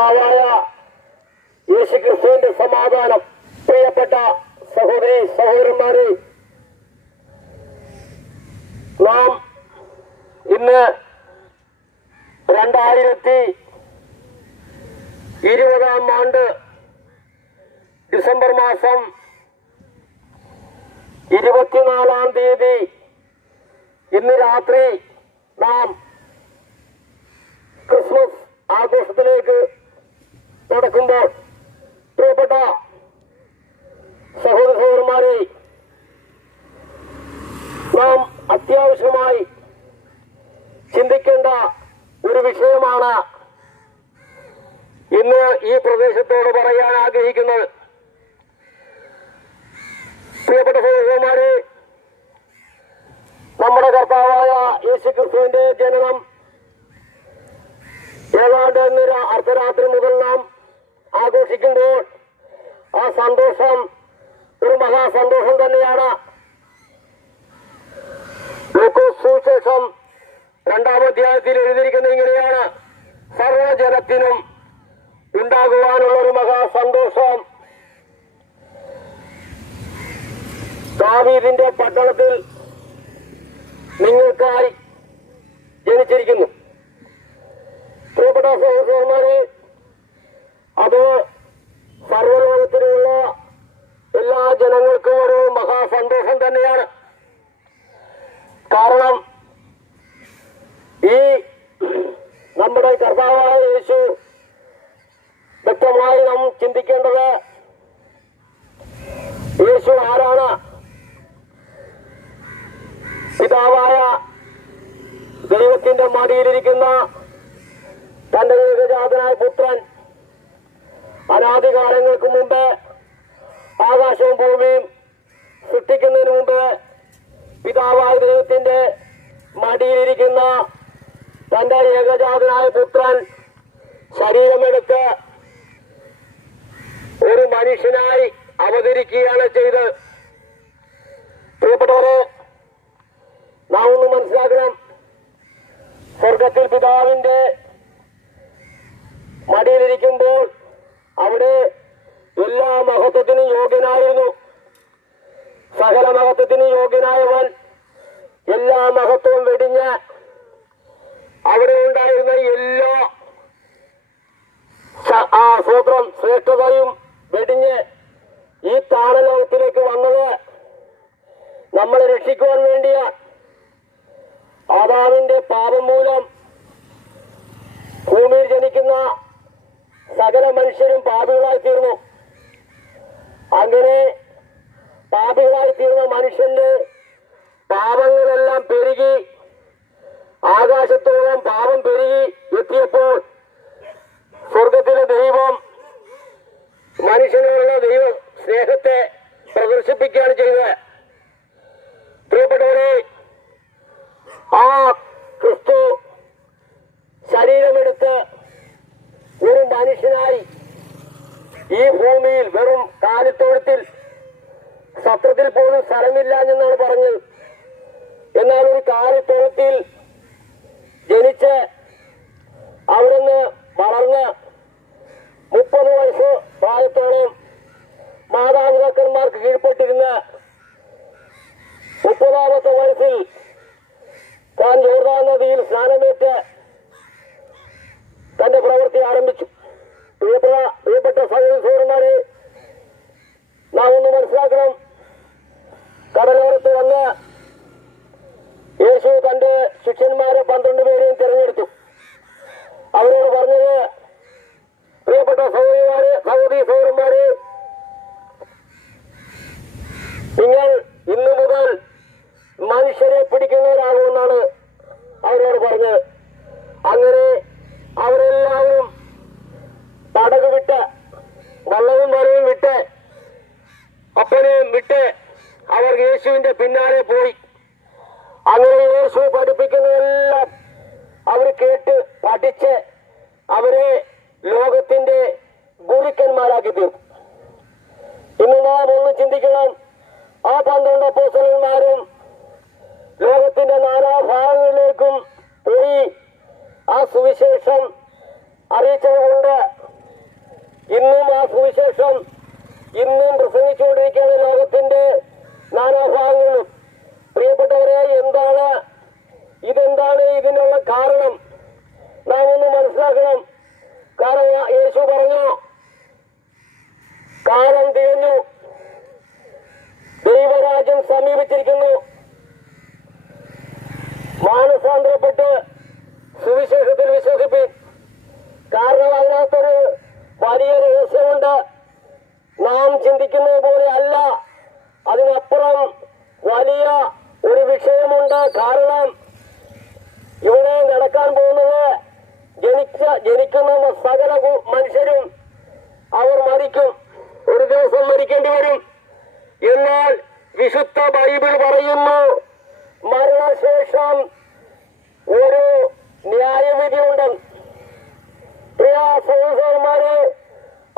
കർത്താവായ യേശുക്രിസ്തുവിന്റെ സമാധാനം. പ്രിയപ്പെട്ട സഹോദരി സഹോദരന്മാരെ, നാം ഇന്ന് 2020 ആണ്ട് ഡിസംബർ മാസം 24 തീയതി ഇന്ന് രാത്രി നാം ക്രിസ്മസ് ആഘോഷത്തിലേക്ക് നടക്കുമ്പോൾ പ്രിയപ്പെട്ട സഹോദര സഹോദരന്മാരെ, നാം അത്യാവശ്യമായി ചിന്തിക്കേണ്ട ഒരു വിഷയമാണ് ഇന്ന് ഈ പ്രദേശത്തോട് പറയാൻ ആഗ്രഹിക്കുന്നത്. പ്രിയപ്പെട്ട സഹോദരന്മാരെ, നമ്മുടെ കർത്താവായ യേശുക്രിസ്തുവിന്റെ ജനനം ഏതാണ്ട് അർദ്ധരാത്രി മുതൽ നാം ആഘോഷിക്കുമ്പോൾ ആ സന്തോഷം ഒരു മഹാസന്തോഷം തന്നെയാണ്. ലൂക്കോസ് സുവിശേഷം 2-ാം അധ്യായത്തിൽ എഴുതിയിരിക്കുന്നത് ഇങ്ങനെയാണ്: സർവ്വജനത്തിനും ഉണ്ടാകുവാനുള്ള ഒരു മഹാസന്തോഷം ദാവീദിന്റെ പട്ടണത്തിൽ നിങ്ങൾക്കായി ജനിച്ചിരിക്കുന്നു. പ്രിയപ്പെട്ട സഹോദരന്മാരെ, അത് സർവ്വലോകത്തിലുള്ള എല്ലാ ജനങ്ങൾക്കും ഒരു മഹാസന്തോഷം തന്നെയാണ്. കാരണം ഈ നമ്മുടെ കർത്താവായ യേശു വ്യക്തമായി നാം ചിന്തിക്കേണ്ടത്, യേശു ആരാണ്? പിതാവായ ദൈവത്തിന്റെ മടിയിലിരിക്കുന്ന തന്റെ ഏകജാതനായ പുത്രൻ അനാദികാലങ്ങൾക്ക് മുമ്പ് ആകാശവും ഭൂമിയും സൃഷ്ടിക്കുന്നതിന് മുമ്പ് പിതാവായ ദൈവത്തിന്റെ മടിയിലിരിക്കുന്ന തന്റെ ഏകജാതനായ പുത്രൻ ശരീരമെടുത്ത് ഒരു മനുഷ്യനായി അവതരിക്കുകയാണ് ചെയ്ത്. പ്രിയപ്പെട്ടവരെ, നാം ഒന്ന് മനസ്സിലാക്കണം, സ്വർഗത്തിൽ പിതാവിന്റെ മടിയിലിരിക്കുമ്പോൾ അവിടെ എല്ലാ മഹത്വത്തിനും യോഗ്യനായിരുന്നു. സകല മഹത്വത്തിനും യോഗ്യനായവൻ എല്ലാ മഹത്വവും വെടിഞ്ഞ് അവിടെ ഉണ്ടായിരുന്ന എല്ലാ സ്വത്രം ശ്രേഷ്ഠതയും വെടിഞ്ഞ് ഈ താണലോകത്തിലേക്ക് വന്നത് നമ്മളെ രക്ഷിക്കുവാൻ വേണ്ടിയാണ്. ആദാമിന്റെ പാപം മൂലം ഭൂമിയിൽ ജനിക്കുന്ന സകല മനുഷ്യരും പാപികളായി തീർന്നു. അങ്ങനെ പാപികളായി തീർന്ന മനുഷ്യന്റെ പാപങ്ങളെല്ലാം പെരുകി ആകാശത്തോളം പാപം പെരുകി എത്തിയപ്പോൾ സ്വർഗത്തിലെ ദൈവം മനുഷ്യനോടുള്ള ദൈവ സ്നേഹത്തെ പ്രദർശിപ്പിക്കുകയാണ് ചെയ്തത്. പ്രിയപ്പെട്ടവരെ, ആ ക്രിസ്തു ശരീരമെടുത്ത് ഒരു മനുഷ്യനായി ഈ ഭൂമിയിൽ വെറും കാലിത്തൊഴുത്തിൽ സത്രത്തിൽ പോലും സ്ഥലമില്ല എന്നാണ് പറഞ്ഞത്. എന്നാൽ ഒരു കാലിത്തൊഴുത്തിൽ ജനിച്ച് അവിടുന്ന് വളർന്ന് 30 വയസ്സ് പ്രായത്തോളം മാതാപിതാക്കന്മാർക്ക് കീഴ്പ്പെട്ടിരുന്ന് 30-ാമത്തെ വയസ്സിൽ താൻ യോർദാൻ നദിയിൽ സ്നാനമേറ്റ് തന്റെ പ്രവൃത്തി ആരംഭിച്ചു. പ്രിയപ്പെട്ട സഹോദരന്മാരെ, നാം ഒന്ന് മനസ്സിലാക്കണം, കടലോരത്ത് വന്ന് യേശു തന്റെ ശിഷ്യന്മാരെ 12 പേരെയും തിരഞ്ഞെടുത്തു. അവരോട് പറഞ്ഞത്, പ്രിയപ്പെട്ട സഹോദരി സഹോദരന്മാരെ, നിങ്ങൾ ഇന്നു മുതൽ മനുഷ്യരെ പിടിക്കുന്നവരാകുമെന്നാണ് അവരോട് പറഞ്ഞത്. അങ്ങനെ അവരെല്ലാവരും പടക് വിട്ട് വള്ളവും വരവും വിട്ട് അപ്പനെയും വിട്ട് അവർ യേശുവിന്റെ പിന്നാലെ പോയി. അങ്ങനെ യേശു പഠിപ്പിക്കുന്നതെല്ലാം അവർ കേട്ട് പഠിച്ച് അവരെ ലോകത്തിന്റെ ഗുരുക്കന്മാരാക്കി തീർക്കും. ഇന്ന് നാം ഒന്ന് ചിന്തിക്കണം, ആ 12 അപ്പോസ്തലന്മാരും ലോകത്തിന്റെ നാനാഭാഗങ്ങളിലേക്കും പോയി ആ സുവിശേഷം അറിയിച്ചതുകൊണ്ട് ഇന്നും ആ സുവിശേഷം ഇന്നും പ്രസംഗിച്ചുകൊണ്ടിരിക്കുകയാണ് ലോകത്തിന്റെ നാനാഭാഗങ്ങളിലും. പ്രിയപ്പെട്ടവരെ, ഇതെന്താണ് ഇതിനുള്ള കാരണം നാം ഒന്ന് മനസ്സിലാക്കണം. കാരണം യേശു പറഞ്ഞു, കാലം തികഞ്ഞു, ദൈവരാജ്യം സമീപിച്ചിരിക്കുന്നു, മാനസാന്തരപ്പെട്ട് സുവിശേഷത്തിൽ വിശ്വസിപ്പിൻ. കാരണം അതിനകത്തൊരു വലിയ രഹസ്യമുണ്ട്. നാം ചിന്തിക്കുന്നത് പോലെ അല്ല, അതിനപ്പുറം വലിയ ഒരു വിഷയമുണ്ട്. കാരണം ഇവിടെ നടക്കാൻ പോകുന്നത് ജനിക്കുന്ന സകല മനുഷ്യരും അവർ മരിക്കും, ഒരു ദിവസം മരിക്കേണ്ടി വരും. എന്നാൽ വിശുദ്ധ ബൈബിൾ പറയുന്നു, മരണശേഷം ഒരു ന്യായവിധിയുണ്ട്. പ്രിയ സഹോദരന്മാരെ,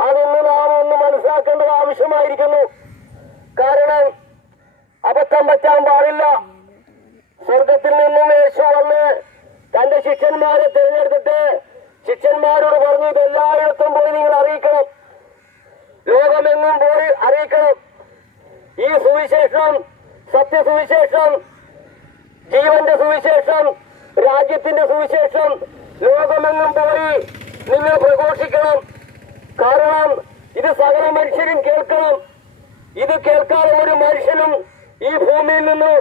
അതൊന്ന് നാം ഒന്ന് മനസ്സിലാക്കേണ്ടത് ആവശ്യമായിരിക്കുന്നു. കാരണം അബദ്ധം പറ്റാൻ പാടില്ല. സ്വർഗത്തിൽ നിന്നും യേശു വന്ന് തന്റെ ശിഷ്യന്മാരെ തിരഞ്ഞെടുത്തിട്ട് ശിഷ്യന്മാരോട് പറഞ്ഞു, ഇതെല്ലായിടത്തും പോയി നിങ്ങൾ അറിയിക്കണം, ലോകമെങ്ങും പോയി അറിയിക്കണം. ഈ സുവിശേഷം, സത്യസുവിശേഷം, ജീവന്റെ സുവിശേഷം, രാജ്യത്തിന്റെ സുവിശേഷം ലോകമെങ്ങും പോയി നിങ്ങൾ പ്രഘോഷിക്കണം. കാരണം ഇത് സകല മനുഷ്യരും കേൾക്കണം. ഇത് കേൾക്കാതെ ഒരു മനുഷ്യനും ഈ ഭൂമിയിൽ നിന്ന്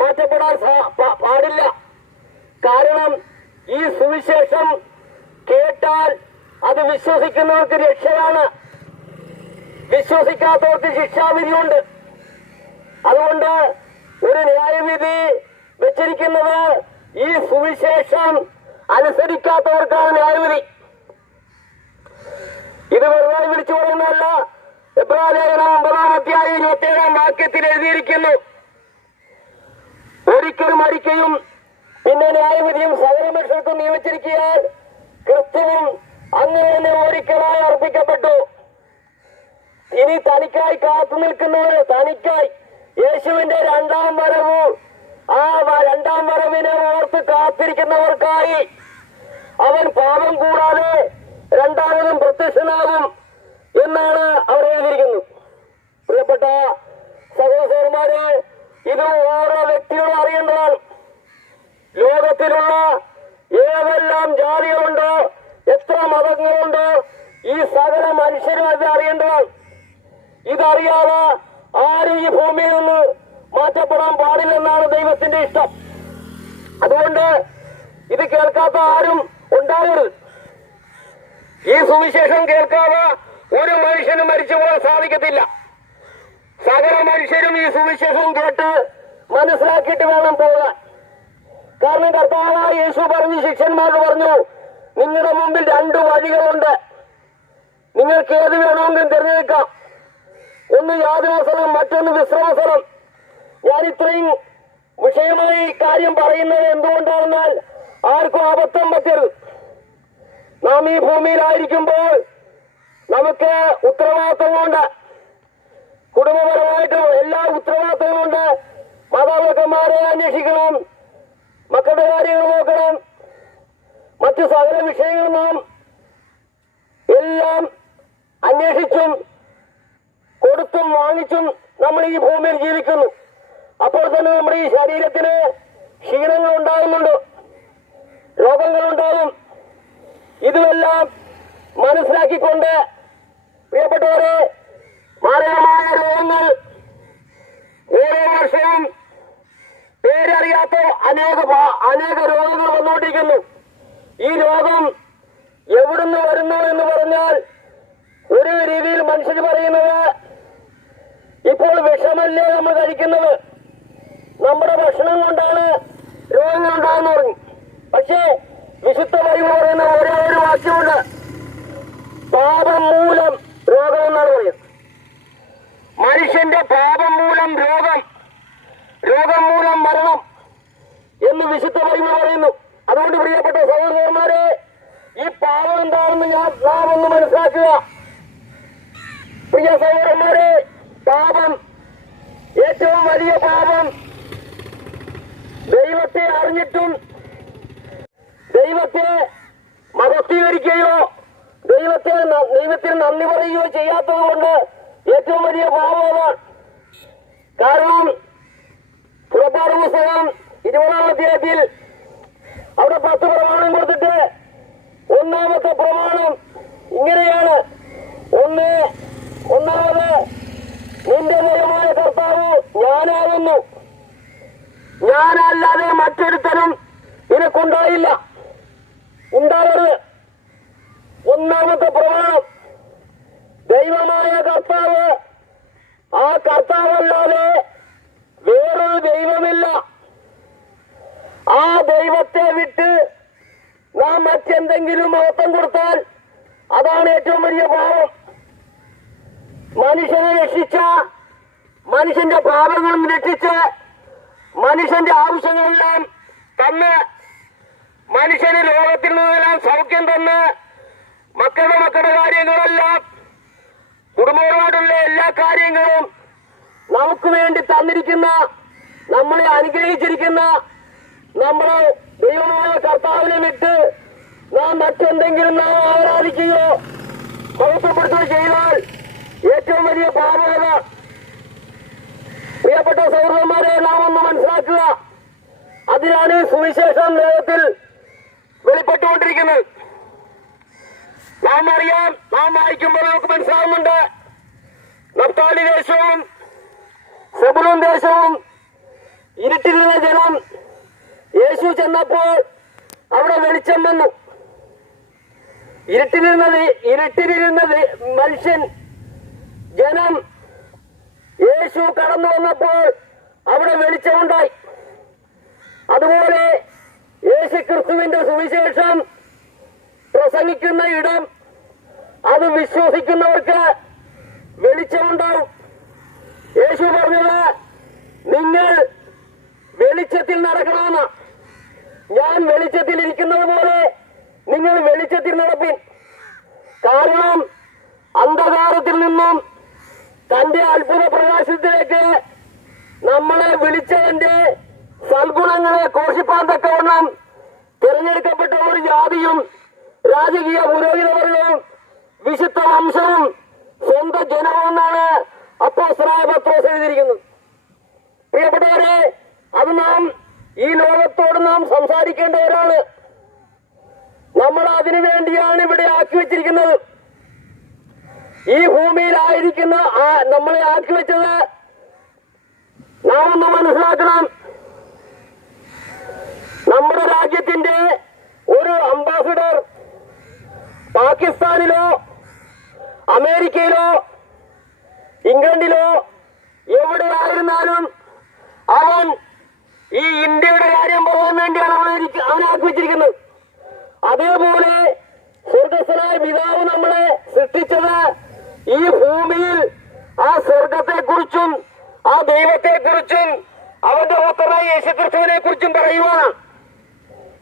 മാറ്റപ്പെടാൻ പാടില്ല. കാരണം ഈ സുവിശേഷം കേട്ടാൽ അത് വിശ്വസിക്കുന്നവർക്ക് രക്ഷയാണ്, വിശ്വസിക്കാത്തവർക്ക് ശിക്ഷാവിധിയുണ്ട്. അതുകൊണ്ട് ഒരു ന്യായവിധി വെച്ചിരിക്കുന്നത് ഈ സുവിശേഷം അനുസരിക്കാത്തവർക്കാണ് ന്യായവിധി. ഇത് വെറുതെ വിളിച്ചു പറയുന്നതല്ല. എബ്രായലേഖനം 9-27 വാക്യത്തിൽ എഴുതിയിരിക്കുന്നു, ഒരിക്കൽ മരിക്കുകയും പിന്നെ ന്യായവിധിയും സകല മനുഷ്യർക്കും നിയമിച്ചിരിക്കാൻ ക്രിസ്തുവും അങ്ങനെ ഒരിക്കലായി അർപ്പിക്കപ്പെട്ടു. ഇനി തനിക്കായി കാത്തു നിൽക്കുന്നവര്, തനിക്കായി യേശുവിന്റെ രണ്ടാം വരവ്, ആ രണ്ടാം വരവിനെ ഓർത്ത് കാത്തിരിക്കുന്നവർക്കായി അവൻ പാപം കൂടാതെ രണ്ടാമതും പ്രത്യക്ഷനാകും എന്നാണ് അവർ എഴുതിയിരിക്കുന്നത്. പ്രിയപ്പെട്ട സഹോദരന്മാരെ, ഇത് ഓരോ വ്യക്തികളും അറിയേണ്ടതാണ്. ലോകത്തിലുള്ള ഏതെല്ലാം ജാതികളുണ്ടോ, എത്ര മതങ്ങളുണ്ടോ, ഈ സകല മനുഷ്യരും അത് അറിയേണ്ടതാണ്. ഇതറിയാതെ ആരും ഈ ഭൂമിയിൽ നിന്ന് മാറ്റപ്പെടാൻ പാടില്ലെന്നാണ് ദൈവത്തിന്റെ ഇഷ്ടം. അതുകൊണ്ട് ഇത് കേൾക്കാത്ത ആരും ഉണ്ടാകരുത്. ഈ സുവിശേഷം കേൾക്കാതെ ഒരു മനുഷ്യനും മരിച്ചു പോകാൻ സാധിക്കത്തില്ല. സകല മനുഷ്യരും ഈ സുവിശേഷം കേട്ട് മനസ്സിലാക്കിയിട്ട് വേണം പോകാൻ. കാരണം കർത്താവായ യേശു പറഞ്ഞു, ശിഷ്യന്മാരോട് പറഞ്ഞു, നിങ്ങളുടെ മുമ്പിൽ 2 വഴികളുണ്ട്, നിങ്ങൾക്ക് ഏത് വേണമെങ്കിലും തിരഞ്ഞെടുക്കാം. ഒന്ന് യാതനാസ്ഥലം, മറ്റൊന്ന് വിശ്രമസ്ഥലം. ഞാൻ ഇത്രയും വിഷയമായി കാര്യം പറയുന്നത് എന്തുകൊണ്ടാണെന്നാൽ ആർക്കും അബദ്ധം പറ്റരുത്. നാം ഈ ഭൂമിയിലായിരിക്കുമ്പോൾ നമുക്ക് ഉത്തരവാദിത്തങ്ങളുണ്ട്, കുടുംബപരമായിട്ട് എല്ലാ ഉത്തരവാദിത്തങ്ങളുണ്ട്. മാതാപിതാക്കന്മാരെ അന്വേഷിക്കണം, മക്കളുടെ കാര്യങ്ങൾ നോക്കണം, മറ്റു സകല വിഷയങ്ങൾ നാം എല്ലാം അന്വേഷിച്ചും കൊടുത്തും വാങ്ങിച്ചും നമ്മൾ ഈ ഭൂമിയിൽ ജീവിക്കുന്നു. അപ്പോൾ തന്നെ നമ്മുടെ ഈ ശരീരത്തിന് ക്ഷീണങ്ങൾ ഉണ്ടാകുന്നുണ്ട്, രോഗങ്ങളുണ്ടാകും. ഇതുമെല്ലാം മനസ്സിലാക്കിക്കൊണ്ട് പ്രിയപ്പെട്ടവരെ, മാരകമായ രോഗങ്ങൾ ഓരോ വർഷവും പേരറിയാത്ത അനേക രോഗങ്ങൾ വന്നുകൊണ്ടിരിക്കുന്നു. ഈ രോഗം എവിടുന്ന് വരുന്നു എന്ന് പറഞ്ഞാൽ ഒരു രീതിയിൽ മനുഷ്യർ പറയുന്നത്, ഇപ്പോൾ വിഷമല്ലേ നമ്മൾ കഴിക്കുന്നത്, നമ്മുടെ ഭക്ഷണം കൊണ്ടാണ് രോഗങ്ങൾ ഉണ്ടാകുന്നു പറഞ്ഞു. പക്ഷേ വിശുദ്ധ ബൈബിൾ പറയുന്ന ഒരേ ഒരു വാക്യമുണ്ട്, പാപം മൂലം രോഗം എന്നാണ് പറയുന്നത്. മനുഷ്യന്റെ പാപം മൂലം രോഗം, രോഗം മൂലം മരണം എന്ന് വിശുദ്ധ ബൈബിൾ പറയുന്നു. അതുകൊണ്ട് പ്രിയപ്പെട്ട സഹോദരന്മാരെ, ഈ പാപം എന്താണെന്ന് നാം ഒന്ന് മനസ്സിലാക്കുക. പ്രിയ സഹോദരന്മാരെ, പാപം, ഏറ്റവും വലിയ പാപം ദൈവത്തെ അറിഞ്ഞിട്ടും ദൈവത്തെ മഹത്വീകരിക്കുകയോ ദൈവത്തെ ദൈവത്തിന് നന്ദി പറയുകയോ ചെയ്യാത്തത് കൊണ്ട് ഏറ്റവും വലിയ പാപമാണ്. കാരണം പുറപ്പാട് പുസ്തകം 20-ാം അധ്യായത്തിൽ അവിടെ 10 പ്രമാണം കൊടുത്തിട്ട് ഒന്നാമത്തെ പ്രമാണം ഇങ്ങനെയാണ്. ഒന്നാമത് നിന്റെ ദൈവമായ കർത്താവ് ഞാനാകുന്നു, ഞാനല്ലാതെ മറ്റൊരുത്തരും നിനക്കുണ്ടായില്ല, ഉണ്ടാവരുത്. ഒന്നാമത്തെ പ്രമാണം. ദൈവമായ കർത്താവ്, ആ കർത്താവല്ലാതെ വേറൊരു ദൈവമില്ല. ആ ദൈവത്തെ വിട്ട് നാം മറ്റെന്തെങ്കിലും മഹത്വം കൊടുത്താൽ അതാണ് ഏറ്റവും വലിയ പാപം. മനുഷ്യനെ രക്ഷിച്ച, മനുഷ്യന്റെ പാപങ്ങളും രക്ഷിച്ച്, മനുഷ്യന്റെ ആവശ്യങ്ങളെല്ലാം തന്ന്, മനുഷ്യന് ലോകത്തിൽ നിന്നെല്ലാം സൗഖ്യം തന്ന്, മക്കളുടെ കാര്യങ്ങളെല്ലാം, കുടുംബങ്ങളോടുള്ള എല്ലാ കാര്യങ്ങളും നമുക്ക് വേണ്ടി തന്നിരിക്കുന്ന, നമ്മളെ അനുഗ്രഹിച്ചിരിക്കുന്ന നമ്മളെ ദൈവമായ കർത്താവിനെ വിട്ട് നാം മറ്റെന്തെങ്കിലും നാം ആരാധിക്കുകയോ മഹത്വപ്പെടുത്തുകയോ ചെയ്താൽ ഏറ്റവും വലിയ പാപകത. പ്രിയപ്പെട്ട സൗഹൃദന്മാരെ, നാം ഒന്ന് മനസ്സിലാക്കുക. അതിനാണ് സുവിശേഷം ലോകത്തിൽ വെളിപ്പെട്ടുകൊണ്ടിരിക്കുന്നത്. നാം അറിയാം, നാം വായിക്കുമ്പോൾ നമുക്ക് മനസ്സിലാവുന്നുണ്ട്. നഫ്താലി ദേശവും സെബൂലൂൻ ദേശവും ഇരുട്ടിരുന്ന ജനം യേശു ചെന്നപ്പോൾ അവിടെ വെളിച്ചം വന്നു. ഇരുട്ടിലിരുന്നത് മനുഷ്യൻ, ജനം യേശു കടന്നു വന്നപ്പോൾ അവിടെ വെളിച്ചമുണ്ടായി. അതുപോലെ യേശു ക്രിസ്തുവിന്റെ സുവിശേഷം പ്രസംഗിക്കുന്ന ഇടം, അത് വിശ്വസിക്കുന്നവർക്ക് വെളിച്ചമുണ്ടാവും. യേശു പറഞ്ഞത്, നിങ്ങൾ വെളിച്ചത്തിൽ നടക്കണമെന്ന്. ഞാൻ വെളിച്ചത്തിൽ ഇരിക്കുന്നത് പോലെ നിങ്ങൾ വെളിച്ചത്തിൽ നടപ്പിൻ. കാരണം അന്ധകാരത്തിൽ നിന്നും തന്റെ അത്ഭുത പ്രകാശത്തിലേക്ക് നമ്മളെ വിളിച്ചവന്റെ സൽഗുണങ്ങളെ ഘോഷിപ്പാൻ തക്കവണ്ണം തിരഞ്ഞെടുക്കപ്പെട്ട ഒരു ജാതിയും രാജകീയ പുരോഹിതവർഗവും വിശുദ്ധ വംശവും സ്വന്തം ജനവുമെന്നാണ് അപ്പോസ്തലനായ പത്രോസ് എഴുതിയിരിക്കുന്നത്. പ്രിയപ്പെട്ടവരെ, അത് നാം ഈ ലോകത്തോട് നാം സംസാരിക്കേണ്ടവരാണ്. നമ്മൾ അതിനു വേണ്ടിയാണ് ഇവിടെ ആക്കി വെച്ചിരിക്കുന്നത്. ഈ ഭൂമിയിലായിരിക്കുന്ന നമ്മളെ ആക്കി വെച്ചത് നാം ഒന്ന് മനസ്സിലാക്കണം. നമ്മുടെ രാജ്യത്തിന്റെ ഒരു അംബാസിഡർ പാകിസ്ഥാനിലോ അമേരിക്കയിലോ ഇംഗ്ലണ്ടിലോ എവിടെയായിരുന്നാലും അവൻ ഈ ഇന്ത്യയുടെ കാര്യം പോകാൻ വേണ്ടിയാണ് അവനാക്കി വെച്ചിരിക്കുന്നത്. അതേപോലെ സ്വർഗസ്ഥനായ പിതാവ് നമ്മളെ സൃഷ്ടിച്ചത് ഈ ഭൂമിയിൽ ആ സ്വർഗത്തെക്കുറിച്ചും ആ ദൈവത്തെക്കുറിച്ചും അവന്റെ പുത്രനായ യേശുക്രിസ്തുവിനെ കുറിച്ചും പറയുവാണ്.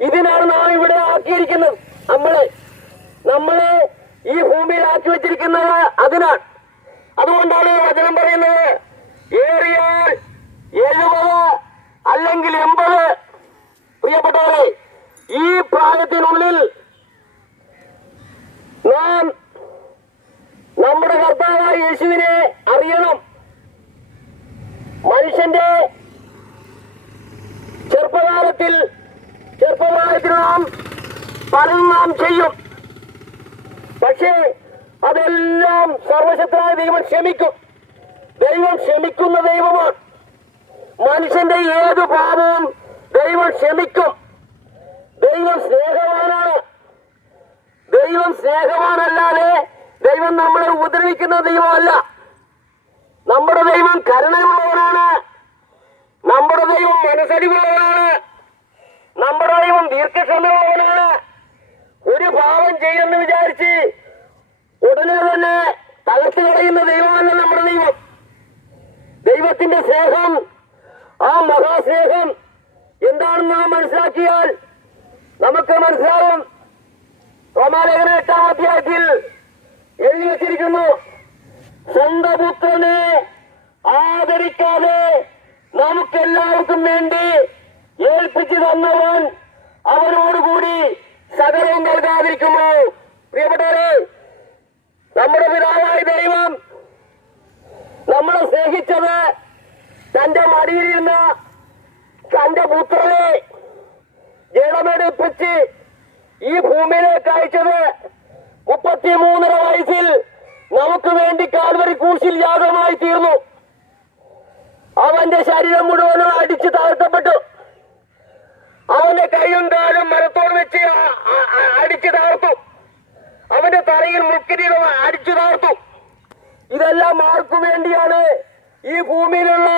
ഇതിനാണ് നാം ഇവിടെ ആക്കിയിരിക്കുന്നത്. നമ്മളെ ഈ ഭൂമിയിൽ ആക്കി വെച്ചിരിക്കുന്നത് അതിനാണ്. അതുകൊണ്ടാണ് വചനം പറയുന്നത്, ഏറിയാൽ 70 അല്ലെങ്കിൽ 80. പ്രിയപ്പെട്ടവരെ, ഈ പ്രായത്തിനുള്ളിൽ നാം നമ്മുടെ കർത്താവായ യേശുവിനെ അറിയണം. മനുഷ്യന്റെ ചെറുപ്പകാലത്തിൽ നാം പലതും നാം ചെയ്യും. പക്ഷേ അതെല്ലാം സർവശക്തനായ ദൈവം ക്ഷമിക്കും. ദൈവം ക്ഷമിക്കുന്ന ദൈവമാണ്. മനുഷ്യന്റെ ഏത് പാപവും ദൈവം ക്ഷമിക്കും. ദൈവം സ്നേഹവാനാണ്. ദൈവം സ്നേഹവാനല്ലാതെ ദൈവം നമ്മളെ ഉപദ്രവിക്കുന്ന ദൈവമല്ല. നമ്മുടെ ദൈവം കരുണയുള്ളവനാണ്. നമ്മുടെ ദൈവം മനസ്സലിവുള്ളവനാണ്. നമ്മുടെ ദൈവം ദീർഘക്ഷമയുള്ളവനാണ്. ഒരു പാപം ചെയ്യുമെന്ന് വിചാരിച്ച് ഉടനെ തന്നെ തകർത്ത് കളയുന്ന ദൈവമല്ല നമ്മുടെ ദൈവം. ദൈവത്തിന്റെ സ്നേഹം, ആ മഹാസ്നേഹം എന്താണെന്ന് നാം മനസ്സിലാക്കിയാൽ നമുക്ക് മനസ്സിലാവും. റോമാലേഖനം 8-ാം അധ്യായത്തിൽ എഴുതി വച്ചിരിക്കുന്നു, സ്വന്തം പുത്രനെ ആദരിക്കാതെ നമുക്കെല്ലാവർക്കും വേണ്ടി ഏൽപ്പിച്ചു തന്നവൻ അവനോടുകൂടി സകലവും നൽകാതിരിക്കുമോ? പ്രിയപ്പെട്ടവരെ, പുത്രനെ ജഡമെടുപ്പിച്ച് ഈ ഭൂമിയിലേക്ക് അയച്ചത് 33 വയസ്സിൽ നമുക്ക് വേണ്ടി കാൽവരി ക്രൂശിൽ യാഗമായി തീർന്നു. അവന്റെ ശരീരം മുഴുവനും അടിച്ചു തകർക്കപ്പെട്ടു. അവന്റെ കൈയും കാലും മരത്തോട് വെച്ച് അടിച്ചു തകർത്തു. അവന്റെ തലയിൽ മുക്കിരീടം അടിച്ചു തകർത്തു. ഇതെല്ലാം ആർക്കു വേണ്ടിയാണ്? ഈ ഭൂമിയിലുള്ള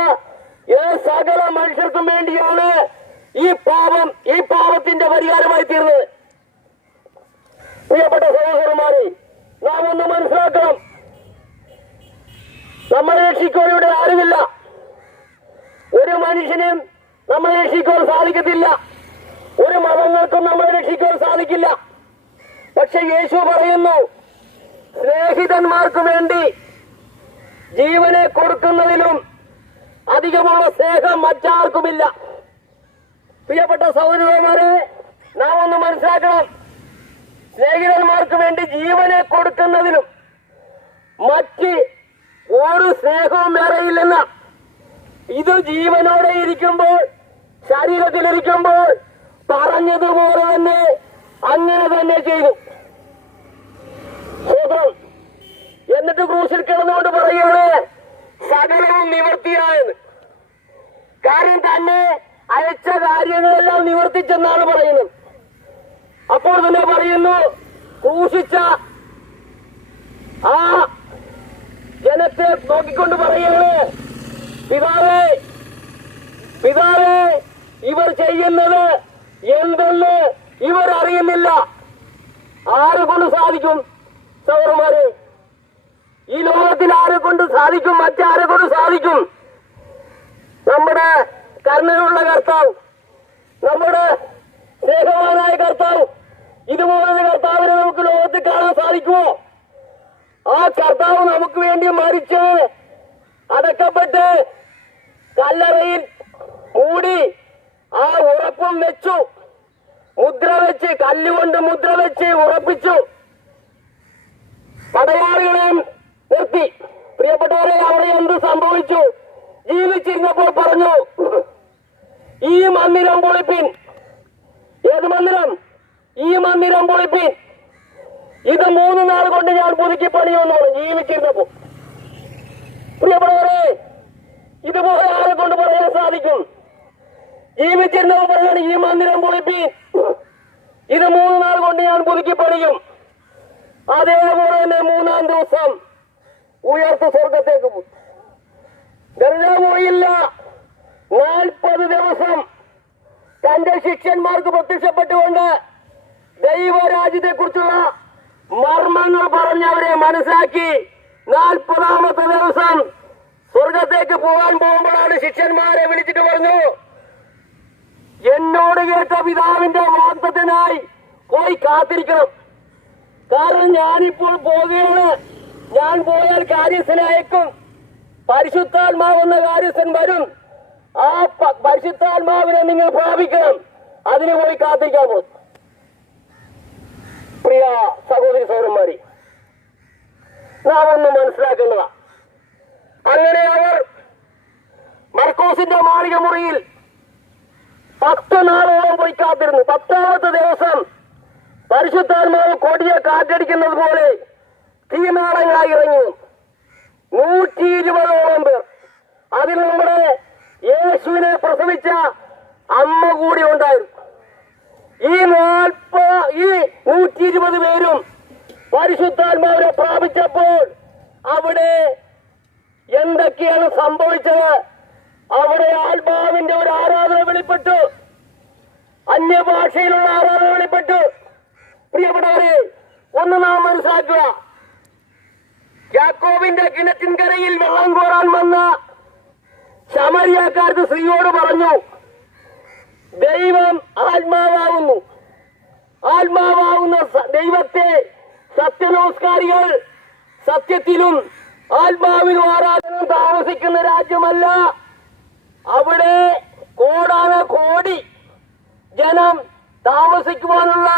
സകല മനുഷ്യർക്കും വേണ്ടിയാണ് ഈ പാപത്തിന്റെ പരിഹാരമായി തീർന്നത്. പ്രിയപ്പെട്ട സഹോദരന്മാരെ, നാം ഒന്ന് മനസ്സിലാക്കണം, നമ്മളെ രക്ഷിക്കാൻ ഇവിടെ ആരുമില്ല. ഒരു മനുഷ്യനും നമ്മളെ രക്ഷിക്കാൻ സാധിക്കത്തില്ല. ഒരു മതങ്ങൾക്കും നമ്മളെ രക്ഷിക്കാൻ സാധിക്കില്ല. പക്ഷെ യേശു പറയുന്നു, സ്നേഹിതന്മാർക്ക് വേണ്ടി ജീവനെ കൊടുക്കുന്നതിലും അധികമുള്ള സ്നേഹം മറ്റാർക്കുമില്ല. പ്രിയപ്പെട്ട സഹോദരന്മാരെ, നാം ഒന്ന് മനസ്സിലാക്കണം, സ്നേഹിതന്മാർക്ക് വേണ്ടി ജീവനെ കൊടുക്കുന്നതിലും മറ്റ് ഒരു സ്നേഹവും വേറെയില്ലെന്ന്. ഇത് ജീവനോടെ ഇരിക്കുമ്പോൾ, ശരീരത്തിലിരിക്കുമ്പോൾ പറഞ്ഞതുപോലെ തന്നെ അങ്ങനെ തന്നെ ചെയ്തു. സ്വതം എന്നിട്ട് ക്രൂശിൽ കിടന്നുകൊണ്ട് പറയുകയാണ്, സകലവും നിവർത്തിയായെന്ന്. കാരണം തന്നെ അയച്ച കാര്യങ്ങളെല്ലാം നിവർത്തിച്ചെന്നാണ് പറയുന്നത്. അപ്പോൾ തന്നെ പറയുന്നു, ക്രൂശിച്ച ആ ജനത്തെ നോക്കിക്കൊണ്ട് പറയുകയാണ്, പിതാവേ പിതാവേ ഇവർ ചെയ്യുന്നത് എന്തെന്ന് ഇവർ അറിയുന്നില്ല. ആരെ കൊണ്ട് സാധിക്കും സഹോദരന്മാരെ? ഈ ലോകത്തിൽ ആരെ കൊണ്ട് സാധിക്കും? മറ്റാരെ കൊണ്ട് സാധിക്കും? നമ്മുടെ കരുണയുള്ള കർത്താവ്, നമ്മുടെ സ്നേഹവാനായ കർത്താവ്, ഇതുപോലൊരു കർത്താവിനെ നമുക്ക് ലോകത്തിൽ കാണാൻ സാധിക്കുമോ? ആ കർത്താവ് നമുക്ക് വേണ്ടി മരിച്ച് അടക്കപ്പെട്ട് കല്ലറയിൽ മൂടി ആ ഉറപ്പും വെച്ചു, മുദ്ര വെച്ച്, കല്ലുകൊണ്ട് മുദ്ര വെച്ച് ഉറപ്പിച്ചു. പടയാളികളെയും നിർത്തി. പ്രിയപ്പെട്ടവരെ, അവിടെ എന്ത് സംഭവിച്ചു? ജീവിച്ചിരുന്നപ്പോൾ പറഞ്ഞു, ഈ മന്ദിരം പൊളിപ്പിൻ. ഏത് മന്ദിരം? ഈ മന്ദിരം പൊളിപ്പിൻ. ഇത് 3 നാൾ കൊണ്ട് ഞാൻ പുതുക്കി പണിയുമെന്ന് പറഞ്ഞു ജീവിച്ചിരുന്നപ്പോ. പ്രിയപ്പെട്ടവരെ, ഇതുപോലെ ആരെ കൊണ്ട് പറയാൻ സാധിക്കും? ജീവിച്ചിരുന്നപ്പോൾ പറയാണ്, ഈ മന്ദിരം പൊളിപ്പിൻ, ഇത് 3 നാൾ കൊണ്ട് ഞാൻ പുതുക്കി പണിയും. അതേപോലെ തന്നെ 3-ാം ദിവസം ഉയർത്ത് സ്വർഗത്തേക്ക് പോയി. വെറുതെ പോയില്ല. 40 ദിവസം തന്റെ ശിഷ്യന്മാർക്ക് പ്രത്യക്ഷപ്പെട്ടുകൊണ്ട് ദൈവരാജ്യത്തെ കുറിച്ചുള്ള മർമ്മങ്ങൾ പറഞ്ഞവരെ മനസ്സിലാക്കി 40-ാമത്തെ ദിവസം സ്വർഗത്തേക്ക് പോകാൻ പോകുമ്പോഴാണ് ശിഷ്യന്മാരെ വിളിച്ചിട്ട് പറഞ്ഞു, എന്നോട് കേട്ട പിതാവിന്റെ വാഗ്ദത്തത്തിനായി പോയി കാത്തിരിക്കണം. കാരണം ഞാനിപ്പോൾ പോകുകയാണ്. ഞാൻ പോയാൽ കാര്യസ്ഥനെ അയക്കും. പരിശുദ്ധാത്മാവെന്ന കാര്യസ്ഥൻ വരും. ആ പരിശുദ്ധാത്മാവിനെ നിങ്ങൾ പ്രാപിക്കണം. അതിന് പോയി കാത്തിരിക്കാൻ പോകും. പ്രിയ സഹോദരി സഹോദരന്മാരെ, നാം ഒന്ന് മനസ്സിലാക്കുന്നതാ. അങ്ങനെ അവർ മർക്കോസിന്റെ മാളിക മുറിയിൽ 10 നാളോളം പോയി കാത്തിരുന്നു. 10-ാമത്തെ ദിവസം പരിശുദ്ധാത്മാവ് കൊടിയ കാറ്റടിക്കുന്നത് പോലെ തീനാളങ്ങളായി ഇറങ്ങി. 120ഓളം പേർ. അതിൽ നമ്മുടെ യേശുവിനെ പ്രസവിച്ച അമ്മ കൂടി ഉണ്ടായിരുന്നു. ഈ 120 പേരും പരിശുദ്ധാത്മാവിനെ പ്രാപിച്ചപ്പോൾ അവിടെ എന്തൊക്കെയാണ് സംഭവിച്ചത്? അവിടെ ആത്മാവിന്റെ ഒരു ആരാധന വെളിപ്പെട്ടു. അന്യഭാഷയിലുള്ള ആരാധന വെളിപ്പെട്ടു. പ്രിയപ്പെട്ടവരെ, ഒന്ന് നാം മനസ്സിലാക്കുക, യാക്കോബിന്റെ കിണറ്റിൻകരയിൽ വെള്ളം കോരാൻ വന്ന ശമരിയക്കാർക്ക് സ്ത്രീയോട് പറഞ്ഞു, ദൈവം ആത്മാവാകുന്നു. ആത്മാവാകുന്ന ദൈവത്തെ സത്യനമസ്കാരികൾ സത്യത്തിലും ആത്മാവിലും ആരാധന താമസിക്കുന്ന രാജ്യമല്ല. അവിടെ കോടാനകോടി ജനം താമസിക്കുവാനുള്ള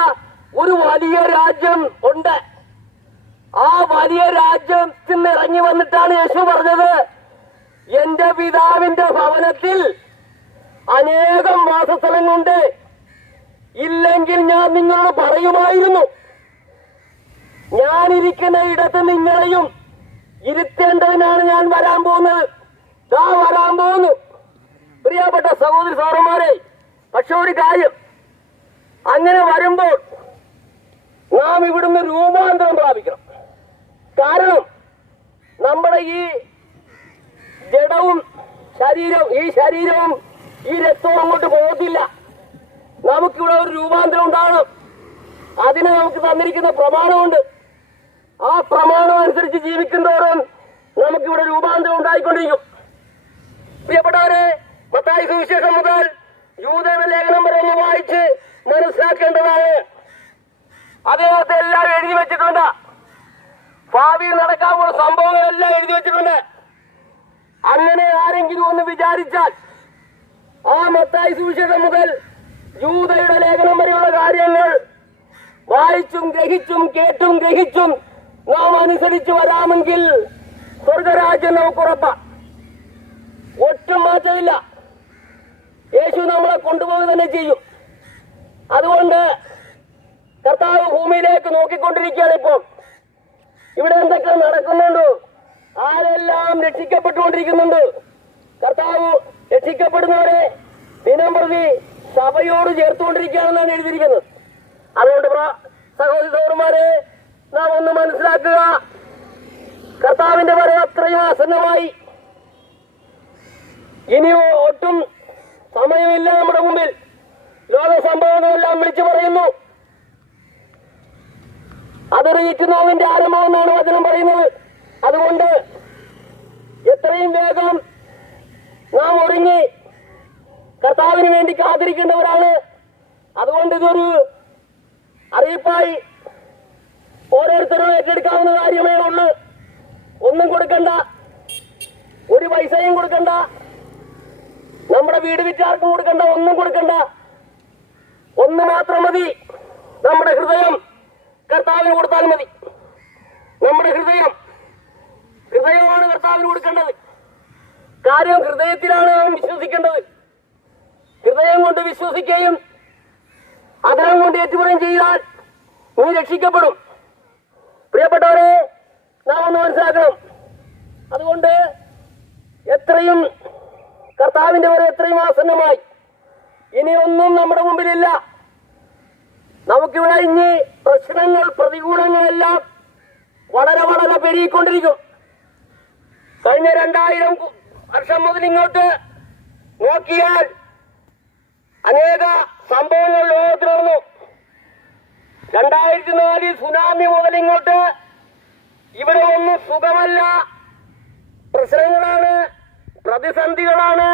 ഒരു വലിയ രാജ്യം ഉണ്ട്. ആ വലിയ രാജ്യത്തിൽ നിന്ന് ഇറങ്ങി വന്നിട്ടാണ് യേശു പറഞ്ഞത്, എന്റെ പിതാവിന്റെ ഭവനത്തിൽ അനേകം വാസസ്ഥലങ്ങളുണ്ട്. ഇല്ലെങ്കിൽ ഞാൻ നിങ്ങളോട് പറയുമായിരുന്നു. ഞാനിരിക്കുന്ന ഇടത്ത് നിങ്ങളെയും ഇരുത്തേണ്ടതിനാണ് ഞാൻ വരാൻ പോകുന്നത്. വരാൻ പോകുന്നു. പ്രിയപ്പെട്ട സഹോദരി സഹോദരന്മാരെ, പക്ഷെ ഒരു കാര്യം, അങ്ങനെ വരുമ്പോൾ നാം ഇവിടുന്ന് രൂപാന്തരം പ്രാപിക്കണം. കാരണം നമ്മുടെ ഈ ജഡവും ശരീരവും ഈ രക്തവും അങ്ങോട്ട് പോകത്തില്ല. നമുക്കിവിടെ ഒരു രൂപാന്തരം ഉണ്ടാകണം. അതിന് നമുക്ക് തന്നിരിക്കുന്ന പ്രമാണമുണ്ട്. ആ പ്രമാണം അനുസരിച്ച് ജീവിക്കുന്നതോറും നമുക്കിവിടെ രൂപാന്തരം ഉണ്ടായിക്കൊണ്ടിരിക്കും. പ്രിയപ്പെട്ടവരെ, മത്തായി സുവിശേഷം മുതൽ യൂദയുടെ ലേഖനം വരെ ഒന്ന് വായിച്ച് മനസ്സിലാക്കേണ്ടതാണ്. അദ്ദേഹത്തെ എല്ലാം എഴുതി വെച്ചിട്ടുണ്ട്. ഭാവിയിൽ നടക്കാൻ പോകുന്ന സംഭവങ്ങളെല്ലാം എഴുതി വെച്ചിട്ടുണ്ട്. അങ്ങനെ ആരെങ്കിലും ഒന്ന് വിചാരിച്ചാൽ ആ മത്തായി സുവിശേഷം മുതൽ യൂദയുടെ ലേഖനം വരെയുള്ള കാര്യങ്ങൾ വായിച്ചും ഗ്രഹിച്ചും കേട്ടും ഗ്രഹിച്ചും നാം അനുസരിച്ച് വരാമെങ്കിൽ സ്വർഗരാജ്യം നമുക്ക് ഉറപ്പാണ്. ഒട്ടും മാറ്റമില്ല. യേശു നമ്മളെ കൊണ്ടുപോകുക തന്നെ ചെയ്യും. അതുകൊണ്ട് കർത്താവ് ഭൂമിയിലേക്ക് നോക്കിക്കൊണ്ടിരിക്കുകയാണ്. ഇപ്പോൾ ഇവിടെ എന്തൊക്കെ നടക്കുന്നുണ്ട്, ആരെല്ലാം രക്ഷിക്കപ്പെട്ടുകൊണ്ടിരിക്കുന്നുണ്ട്. കർത്താവ് രക്ഷിക്കപ്പെടുന്നവരെ ദിനം പ്രതി സഭയോട് ചേർത്തുകൊണ്ടിരിക്കുകയാണെന്നാണ് എഴുതിയിരിക്കുന്നത്. അതുകൊണ്ട് സഹോദരി സഹോദരന്മാരെ, നാം ഒന്ന് മനസ്സിലാക്കുക, കർത്താവിന്റെ വരവ് അത്രയും ആസന്നമായി. ഇനി ഒട്ടും സമയമില്ല നമ്മുടെ മുമ്പിൽ. ലോക സംഭവങ്ങളെല്ലാം വിളിച്ചു പറയുന്നു. അതൊരു ഈറ്റുനോവിന്റെ ആരംഭമെന്നാണ് വചനം പറയുന്നത്. അതുകൊണ്ട് എത്രയും വേഗം നാം ഒരുങ്ങി കർത്താവിന് വേണ്ടി കാത്തിരിക്കേണ്ടവരാണ്. അതുകൊണ്ട് ഇതൊരു അറിയിപ്പായി ഓരോരുത്തരും ഏറ്റെടുക്കാവുന്ന കാര്യമേ ഉള്ളൂ. ഒന്നും കൊടുക്കണ്ട, ഒരു പൈസയും കൊടുക്കണ്ട, നമ്മുടെ വീട് വിറ്റാർക്കും കൊടുക്കണ്ട, ഒന്നും കൊടുക്കണ്ട. ഒന്ന് മാത്രം മതി, നമ്മുടെ ഹൃദയം കർത്താവിന് കൊടുത്താൽ മതി. നമ്മുടെ ഹൃദയമാണ് കർത്താവിന് കൊടുക്കേണ്ടത്. കാര്യം ഹൃദയത്തിലാണ് നാം വിശ്വസിക്കേണ്ടത്. ഹൃദയം കൊണ്ട് വിശ്വസിക്കുകയും അതരം കൊണ്ട് ഏറ്റുപറയും ചെയ്താൽ നീ രക്ഷിക്കപ്പെടും. പ്രിയപ്പെട്ടവരെ, നാം ഒന്ന് മനസ്സിലാക്കണം. അതുകൊണ്ട് എത്രയും കർത്താവിന്റെ വരെ എത്രയും ആസന്നമായി. ഇനിയൊന്നും നമ്മുടെ മുമ്പിലില്ല. നമുക്കിവിടെ ഇനി പ്രശ്നങ്ങൾ, പ്രതികൂലങ്ങളെല്ലാം വളരെ വളരെ പെരുകിക്കൊണ്ടിരിക്കും. കഴിഞ്ഞ 2000 വർഷം മുതൽ ഇങ്ങോട്ട് നോക്കിയാൽ അനേക സംഭവങ്ങൾ ലോകത്തിൽ നടന്നു. 2004 സുനാമി മുതൽ ഇങ്ങോട്ട് ഇവിടെ ഒന്നും സുഖമല്ല, പ്രശ്നങ്ങളാണ്, പ്രതിസന്ധികളാണ്.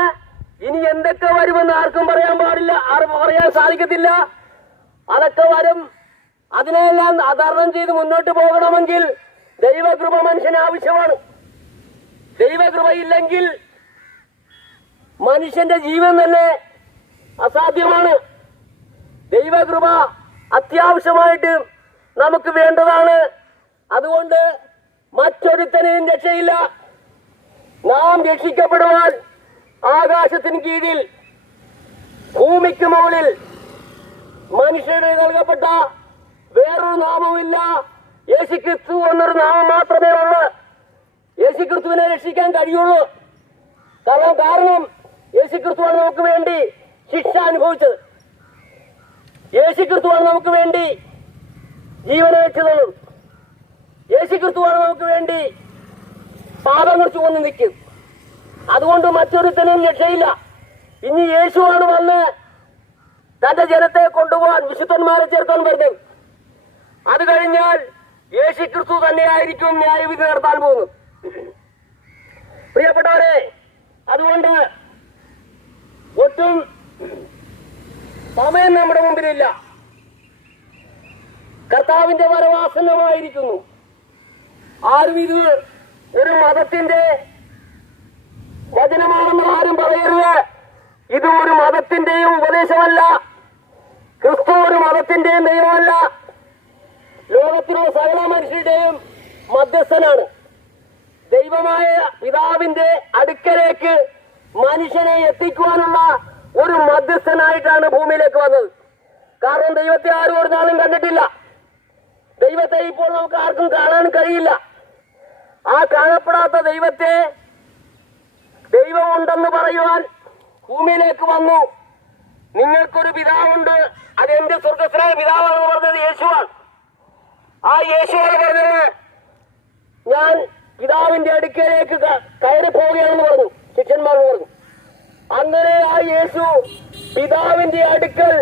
ഇനി എന്തൊക്കെ വരുമെന്ന് ആർക്കും പറയാൻ സാധിക്കത്തില്ല. അതൊക്കെ വരും. അതിനെല്ലാം തരണം ചെയ്ത് മുന്നോട്ട് പോകണമെങ്കിൽ ദൈവകൃപ മനുഷ്യന് ആവശ്യമാണ്. ദൈവകൃപയില്ലെങ്കിൽ മനുഷ്യന്റെ ജീവൻ തന്നെ അസാധ്യമാണ്. ദൈവകൃപ അത്യാവശ്യമായിട്ട് നമുക്ക് വേണ്ടതാണ്. അതുകൊണ്ട് മറ്റൊരുത്തനെയും രക്ഷയില്ല. നാം രക്ഷിക്കപ്പെടുവാൻ ആകാശത്തിന് കീഴിൽ ഭൂമിക്ക് മുകളിൽ മനുഷ്യരുടെ നൽകപ്പെട്ട വേറൊരു നാമമില്ല. യേശുക്രിസ്തു എന്നൊരു നാമം മാത്രമേ ഉള്ളൂ. യേശുക്രിസ്തുവിനെ രക്ഷിക്കാൻ കഴിയുള്ളൂ. കാരണം യേശുക്രിസ്തുവാണ് നമുക്ക് വേണ്ടി ശിക്ഷ അനുഭവിച്ചത്. യേശുക്രിസ്തുവാണ് നമുക്ക് വേണ്ടി ജീവനെ വെച്ചത്. യേശുക്രിസ്തുവാണ് നമുക്ക് വേണ്ടി പാപങ്ങൾ ചുവന്ന് നിൽക്കും. അതുകൊണ്ട് മറ്റൊരുത്തനും രക്ഷയില്ല. ഇനി യേശുവാണ് വന്ന് തന്റെ ജനത്തെ കൊണ്ടുപോകാൻ, വിശുദ്ധന്മാരെ ചേർക്കാൻ വരുന്നത്. അത് കഴിഞ്ഞാൽ യേശുക്രിസ്തു തന്നെയായിരിക്കും ന്യായവിധി നടത്താൻ പോകുന്നത്. പ്രിയപ്പെട്ടവരെ, അതുകൊണ്ട് ഒട്ടും സമയം നമ്മുടെ മുമ്പിലില്ല. കർത്താവിന്റെ വരവാസന്നമായിരിക്കുന്നു. ആരും ഇത് ഒരു മതത്തിന്റെ വചനമാണെന്ന് ആരും പറയരുത്. ഇത് ഒരു മതത്തിന്റെയും ഉപദേശമല്ല. ക്രിസ്തു ഒരു മതത്തിന്റെയും ദൈവമല്ല. ലോകത്തിലുള്ള സകല മനുഷ്യരുടെയും മധ്യസ്ഥനാണ്. ദൈവമായ പിതാവിന്റെ അടുക്കലേക്ക് മനുഷ്യനെ എത്തിക്കുവാനുള്ള ഒരു മധ്യസ്ഥനായിട്ടാണ് ഭൂമിയിലേക്ക് വന്നത്. കാരണം ദൈവത്തെ ആരും ഒരു നാളും കണ്ടിട്ടില്ല. ദൈവത്തെ ഇപ്പോൾ നമുക്ക് ആർക്കും കാണാൻ കഴിയില്ല. ആ കാണപ്പെടാത്ത ദൈവത്തെ ദൈവമുണ്ടെന്ന് പറയുവാൻ ഭൂമിയിലേക്ക് വന്നു. നിങ്ങൾക്കൊരു പിതാവുണ്ട്, അതെന്റെ സ്വർഗസ്ഥനായ പിതാവാണെന്ന് പറഞ്ഞത് യേശുവാണ്. ആ യേശുവാണ് പറഞ്ഞത്, ഞാൻ പിതാവിന്റെ അടുക്കലേക്ക് കയറി പോവുകയാണെന്ന് പറഞ്ഞു. ശിഷ്യന്മാർ പറഞ്ഞു. അങ്ങനെ ആ യേശു പിതാവിന്റെ അടുക്കൽ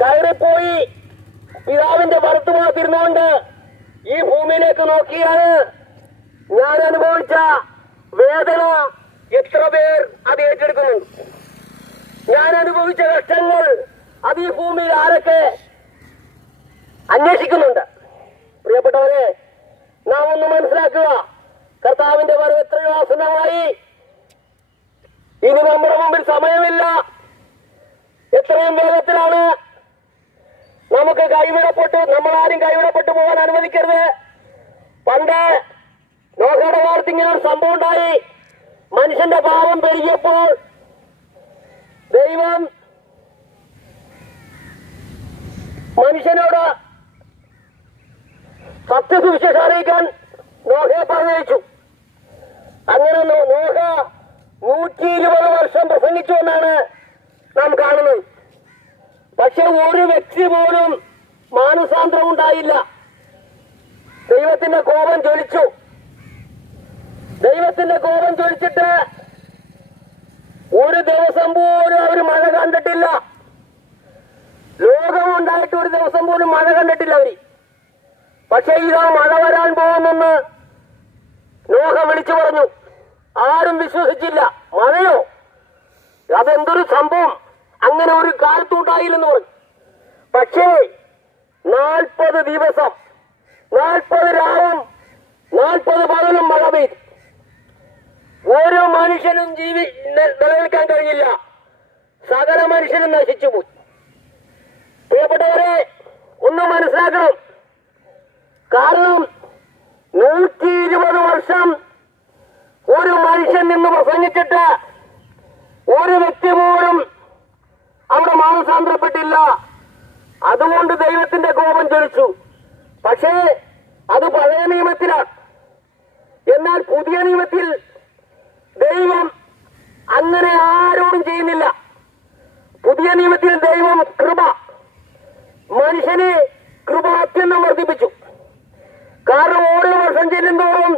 കയറിപ്പോയി പിതാവിന്റെ വലത്തുഭാഗത്തിരുന്നുകൊണ്ട് ഈ ഭൂമിയിലേക്ക് നോക്കിയാണ് ഞാൻ അനുഭവിച്ച വേദന എത്ര പേർ അത് ഏറ്റെടുക്കുന്നുണ്ട്? ഞാൻ അനുഭവിച്ച കഷ്ടങ്ങൾ അത് ഈ ഭൂമിയിൽ ആരൊക്കെ അന്വേഷിക്കുന്നുണ്ട്? പ്രിയപ്പെട്ടവരെ, നാം ഒന്ന് മനസ്സിലാക്കുക, കർത്താവിന്റെ വരവ് എത്രയോ ആസന്നമായി. ഇനി നമ്മുടെ മുമ്പിൽ സമയമില്ല. എത്രയും വേഗത്തിലാണ്. നമുക്ക് നമ്മളാരും കൈവിടപ്പെട്ടു പോകാൻ അനുവദിക്കരുത്. പണ്ട് നോഹയുടെ കാലത്ത് ഇങ്ങനെ ഒരു സംഭവം ഉണ്ടായി. മനുഷ്യന്റെ പാപം പെരുകിയപ്പോൾ ദൈവം മനുഷ്യനോട് സത്യസുവിശേഷം അറിയിക്കാൻ നോഹയെ പറഞ്ഞയച്ചു. അങ്ങനെ നോഹ 120 വർഷം പ്രസംഗിച്ചു എന്നാണ് നാം കാണുന്നത്. പക്ഷെ ഒരു വ്യക്തി പോലും മാനസാന്തരം ഉണ്ടായില്ല. ദൈവത്തിന്റെ കോപം ജ്വലിച്ചു. ദൈവത്തിന്റെ കോപം ജ്വലിച്ചിട്ട് ഒരു ദിവസം പോലും അവർ മഴ കണ്ടിട്ടില്ല. ലോകമുണ്ടായിട്ട് ഒരു ദിവസം പോലും മഴ കണ്ടിട്ടില്ല അവര്. പക്ഷെ ഇതാ മഴ വരാൻ പോകുന്നെന്ന് നോഹ വിളിച്ചു പറഞ്ഞു. ആരും വിശ്വസിച്ചില്ല. മഴയോ? അതെന്തൊരു സംഭവം! അങ്ങനെ ഒരു കാലത്തുണ്ടായില്ലെന്ന് പറഞ്ഞു. പക്ഷേ 40 ദിവസം 40 രാവും 40 പകലും മഴ പെയ്തു. ഓരോ മനുഷ്യനും നിലനിൽക്കാൻ കഴിഞ്ഞില്ല. സകല മനുഷ്യനും നശിച്ചുപോയി. പ്രിയപ്പെട്ടവരെ, ഒന്ന് മനസ്സിലാക്കണം. കാരണം 120 വർഷം ഒരു മനുഷ്യൻ നിന്ന് പ്രസംഗിച്ചിട്ട് ഒരു വ്യക്തി പോലും അവിടെ മാനസാന്തരപ്പെട്ടില്ല. അതുകൊണ്ട് ദൈവത്തിന്റെ കോപം ജ്വലിച്ചു. പക്ഷേ അത് പഴയ നിയമത്തിലാണ്. എന്നാൽ പുതിയ നിയമത്തിൽ ദൈവം അങ്ങനെ ആരോടും ചെയ്യുന്നില്ല. പുതിയ നിയമത്തിൽ ദൈവം കൃപ, മനുഷ്യനെ കൃപ അത്യന്തം വർദ്ധിപ്പിച്ചു. കാരണം ഓരോ വർഷം ചെല്ലുന്തോറും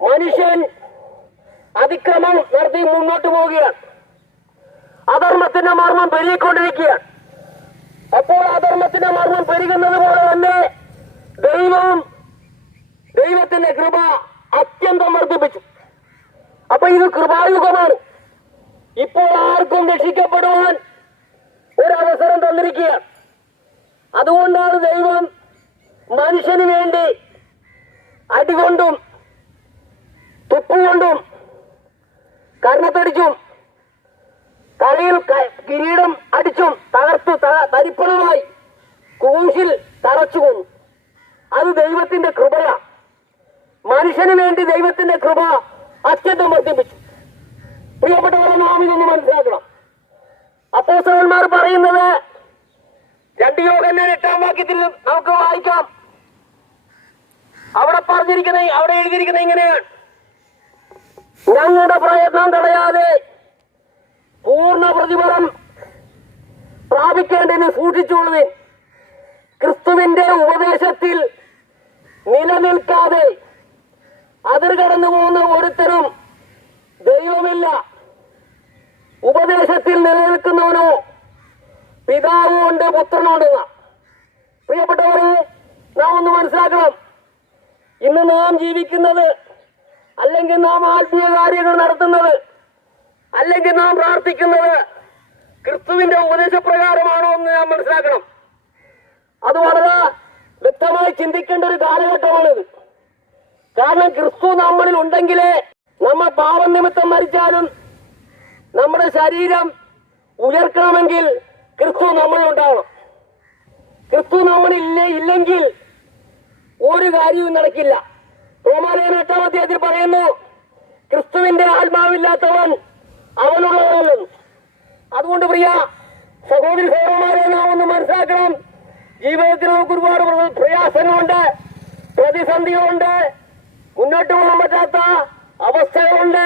മനുഷ്യൻ അതിക്രമം നടത്തി മുന്നോട്ട് പോവുകയാണ്. അധർമ്മത്തിന്റെ മർമ്മം പെരുകിക്കൊണ്ടിരിക്കുകയാണ്. അപ്പോൾ അധർമ്മത്തിന്റെ മർമ്മം പെരുകുന്നത് പോലെ തന്നെ ദൈവത്തിന്റെ കൃപ അത്യന്തം വർദ്ധിപ്പിച്ചു. അപ്പൊ ഇത് കൃപായുഗമാണ്. ഇപ്പോൾ ആർക്കും രക്ഷിക്കപ്പെടുവാൻ ഒരവസരം തന്നിരിക്കുകയാണ്. അതുകൊണ്ടാണ് ദൈവം മനുഷ്യന് വേണ്ടി അടികൊണ്ടും തുപ്പുകൊണ്ടും കർണത്തടിച്ചും തലയിൽ കിരീടം അടിച്ചും തകർത്തു തരിപ്പണമായി ക്രൂശിൽ തറച്ചു കൊന്നു. അത് ദൈവത്തിന്റെ കൃപയാണ്. മനുഷ്യന് വേണ്ടി ദൈവത്തിന്റെ കൃപ അത്യന്തം വർദ്ധിപ്പിച്ചു. പ്രിയപ്പെട്ടവരെ, നാം ഇതൊന്ന് മനസ്സിലാക്കണം. അപ്പോസ്തലന്മാർ പറയുന്നത് 2 യോഹന്നാൻ 8-ാം വാക്യത്തിൽ നമുക്ക് വായിക്കാം. അവിടെ എഴുതിയിരിക്കുന്നത് ഇങ്ങനെയാണ്: ഞങ്ങളുടെ പ്രയത്നം തടയാതെ പൂർണ്ണ പ്രതിഫലം പ്രാപിക്കേണ്ടതിന് സൂക്ഷിച്ചുകൊള്ളുവിൻ. ക്രിസ്തുവിന്റെ ഉപദേശത്തിൽ നിലനിൽക്കാതെ അതിർ കടന്നു പോകുന്ന ഒരുത്തരും ദൈവമില്ല. ഉപദേശത്തിൽ നിലനിൽക്കുന്നവനോ പിതാവുണ്ട് പുത്രനുണ്ടെന്ന. പ്രിയപ്പെട്ടവരെ, നാം ഒന്ന് മനസ്സിലാക്കണം. ഇന്ന് നാം ജീവിക്കുന്നത്, അല്ലെങ്കിൽ നാം ആത്മീയ കാര്യങ്ങൾ നടത്തുന്നത്, അല്ലെങ്കിൽ നാം പ്രാർത്ഥിക്കുന്നത് ക്രിസ്തുവിന്റെ ഉപദേശപ്രകാരമാണോ എന്ന് നാം മനസ്സിലാക്കണം. അത് വളരെ വ്യക്തമായി ചിന്തിക്കേണ്ട ഒരു കാലഘട്ടമാണിത്. കാരണം ക്രിസ്തു നമ്മളിൽ ഉണ്ടെങ്കിലേ നമ്മൾ പാപനിമിത്തം മരിച്ചാലും നമ്മുടെ ശരീരം ഉയർക്കണമെങ്കിൽ ക്രിസ്തു നമ്മളിൽ ഉണ്ടാവണം. ക്രിസ്തു നമ്മളില്ലെങ്കിൽ ഒരു കാര്യവും നടക്കില്ല. റോമാലേഖനം 8-ാം അധ്യായത്തിൽ പറയുന്നു, ക്രിസ്തുവിന്റെ ആത്മാവില്ലാത്തവൻ അവനുള്ളവനല്ലെന്ന്. അതുകൊണ്ട് പ്രിയ സഹോദരി സഹോദരന്മാരെ നാം ഒന്ന് മനസ്സിലാക്കണം. ജീവിതത്തിൽ നമുക്ക് ഒരുപാട് പ്രയാസങ്ങളുണ്ട്, പ്രതിസന്ധികളുണ്ട്, മുന്നോട്ട് പോകാൻ പറ്റാത്ത അവസ്ഥകളുണ്ട്.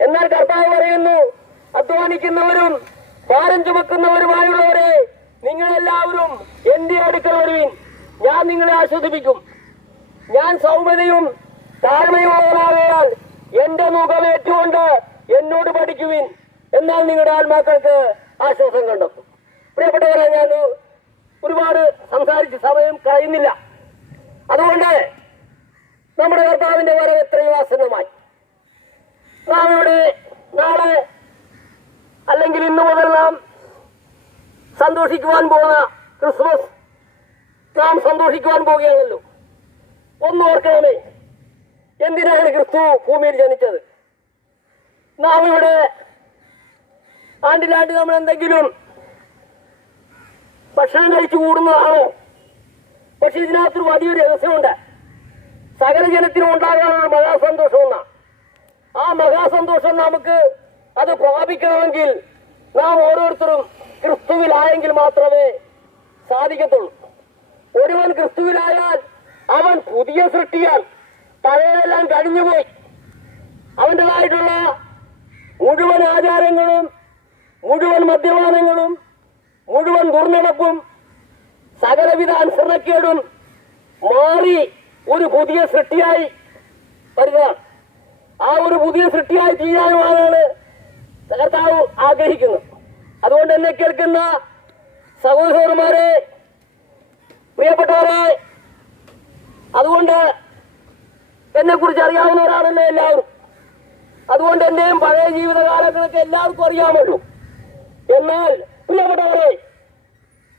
എന്നാൽ കർത്താവ് പറയുന്നു, അധ്വാനിക്കുന്നവരും ഭാരം ചുമക്കുന്നവരുമായുള്ളവരെ നിങ്ങളെല്ലാവരും എന്റെ അടുക്കൽ വരുവിൻ, ഞാൻ നിങ്ങളെ ആശ്വസിപ്പിക്കും. ഞാൻ സൗമ്യതയും താഴ്മയുള്ളവനാകയാൽ എന്റെ മുഖമേറ്റുകൊണ്ട് എന്നോട് പഠിക്കുവിൻ, എന്നാൽ നിങ്ങളുടെ ആത്മാക്കൾക്ക് ആശ്വാസം കണ്ടെത്തും. പ്രിയപ്പെട്ടവരെ, ഞാൻ ഒരുപാട് സംസാരിച്ച് സമയം കഴിയുന്നില്ല. അതുകൊണ്ട് നമ്മുടെ കർത്താവിന്റെ വരവ് എത്രയോ ആസന്നമായി. നാം ഇവിടെ നാളെ അല്ലെങ്കിൽ ഇന്നു മുതൽ നാം സന്തോഷിക്കുവാൻ പോകുന്ന ക്രിസ്മസ് നാം സന്തോഷിക്കുവാൻ പോവുകയാണല്ലോ. ഒന്ന് ഓർക്കണമേ, എന്തിനാണ് ക്രിസ്തു ഭൂമിയിൽ ജനിച്ചത്? നാം ഇവിടെ ആണ്ടിലാണ്ട് നമ്മൾ എന്തെങ്കിലും ഭക്ഷണം കഴിച്ചു കൂടുന്നതാണോ? പക്ഷെ ഇതിനകത്തൊരു വലിയൊരു രഹസ്യമുണ്ട്. സകല ജനത്തിനും ഉണ്ടാകാനുള്ള മഹാസന്തോഷം എന്നാണ്. ആ മഹാസന്തോഷം നമുക്ക് അത് പ്രാപിക്കണമെങ്കിൽ നാം ഓരോരുത്തരും ക്രിസ്തുവിലായെങ്കിൽ മാത്രമേ സാധിക്കത്തുള്ളൂ. ഒരുവൻ ക്രിസ്തുവിലായാൽ അവൻ പുതിയ സൃഷ്ടിയാൽ, പഴയതെല്ലാം കഴിഞ്ഞുപോയി. അവൻ്റെതായിട്ടുള്ള മുഴുവൻ ആചാരങ്ങളും മുഴുവൻ മദ്യപാനങ്ങളും മുഴുവൻ ദുർനടപ്പും സകലവിധ അനുസരണക്കേടും മാറി ഒരു പുതിയ സൃഷ്ടിയായി വരുന്നതാണ്. ആ ഒരു പുതിയ സൃഷ്ടിയായി തീരാനുമാണ് കർത്താവ് ആഗ്രഹിക്കുന്നത്. അതുകൊണ്ട് എന്നെ കേൾക്കുന്ന സഹോദരന്മാരെ, പ്രിയപ്പെട്ടവരെ, അതുകൊണ്ട് എന്നെ കുറിച്ച് അറിയാവുന്നവരാണല്ലോ എല്ലാവരും. അതുകൊണ്ട് എന്റെയും പഴയ ജീവിതകാലങ്ങളൊക്കെ എല്ലാവർക്കും അറിയാമല്ലോ. എന്നാൽ പ്രിയപ്പെട്ടവരെ,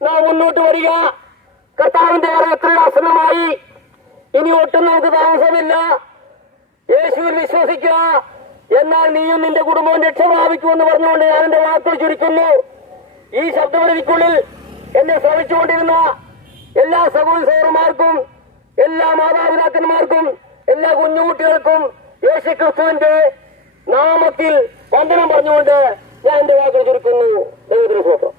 നാം മുന്നോട്ട് വരിക. കർത്താവിന്റെ എത്ര ആസന്നമായി. ഇനി ഒട്ടും നമുക്ക് താമസമില്ല. യേശുവിൽ വിശ്വസിക്കുക, എന്നാൽ നീയും നിന്റെ കുടുംബവും രക്ഷ പ്രാപിക്കുമെന്ന് പറഞ്ഞുകൊണ്ട് ഞാൻ എന്റെ വാക്കുകൾ ചുരുക്കുന്നു. ഈ ശബ്ദപരിധിക്കുള്ളിൽ എന്നെ ശ്രമിച്ചുകൊണ്ടിരുന്ന എല്ലാ സഹോദരന്മാർക്കും, എല്ലാ മാതാപിതാക്കന്മാർക്കും, എല്ലാ കുഞ്ഞുകുട്ടികൾക്കും യേശുക്രിസ്തുവിന്റെ നാമത്തിൽ വന്ദനം പറഞ്ഞുകൊണ്ട് ഞാൻ എന്റെ വാക്കുകൾ ചുരുക്കുന്നു. ദൈവത്തിന് സ്തോത്രം.